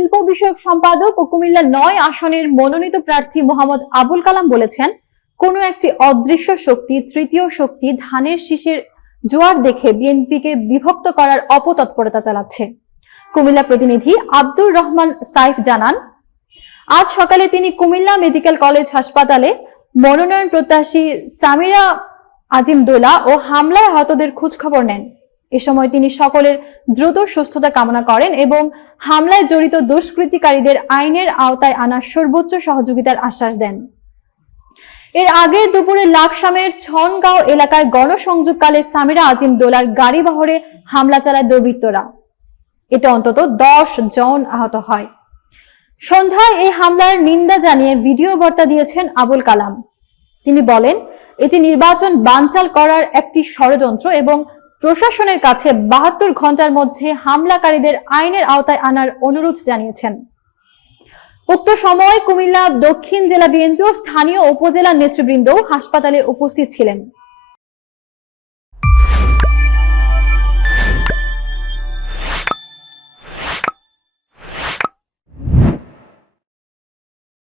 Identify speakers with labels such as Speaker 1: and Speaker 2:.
Speaker 1: শিল্প বিষয়ক সম্পাদক ও কুমিল্লা নয় আসনের মনোনীত প্রার্থী মোহাম্মদ আবুল কালাম বলেছেন, কোনো একটি অদৃশ্য শক্তি, তৃতীয় শক্তি ধানের শীষের জোয়ার দেখে বিএনপিকে বিভক্ত করার অপতৎপরতা চালাচ্ছে। কুমিল্লা প্রতিনিধি আব্দুর রহমান সাইফ জানান, আজ সকালে তিনি কুমিল্লা মেডিকেল কলেজ হাসপাতালে মনোনয়ন প্রত্যাশী সামিরা আজিম দোলা ও হামলায় আহতদের খোঁজখবর নেন। এ সময় তিনি সকলের দ্রুত সুস্থতা কামনা করেন এবং হামলায় জড়িত দুষ্কৃতিকারীদের আইনের আওতায় আনার সর্বোচ্চ সহযোগিতার আশ্বাস দেন। এর আগে দুপুরে লাকসামের ছনগাঁও এলাকায় গণসংযোগকালে সামিরা আজিম দোলার গাড়ি বহরে হামলা চালায় দুর্বৃত্তরা। এতে অন্তত দশ জন আহত হয়। সন্ধ্যায় এই হামলার নিন্দা জানিয়ে ভিডিও বার্তা দিয়েছেন আবুল কালাম। তিনি বলেন, এটি নির্বাচন বানচাল করার একটি ষড়যন্ত্র এবং প্রশাসনের কাছে বাহাত্তর ঘণ্টার মধ্যে হামলাকারীদের আইনের আওতায় আনার অনুরোধ জানিয়েছেন। উক্ত সময় কুমিল্লা দক্ষিণ জেলা বিএনপি ও স্থানীয় উপজেলা নেতৃবৃন্দ হাসপাতালে উপস্থিত ছিলেন।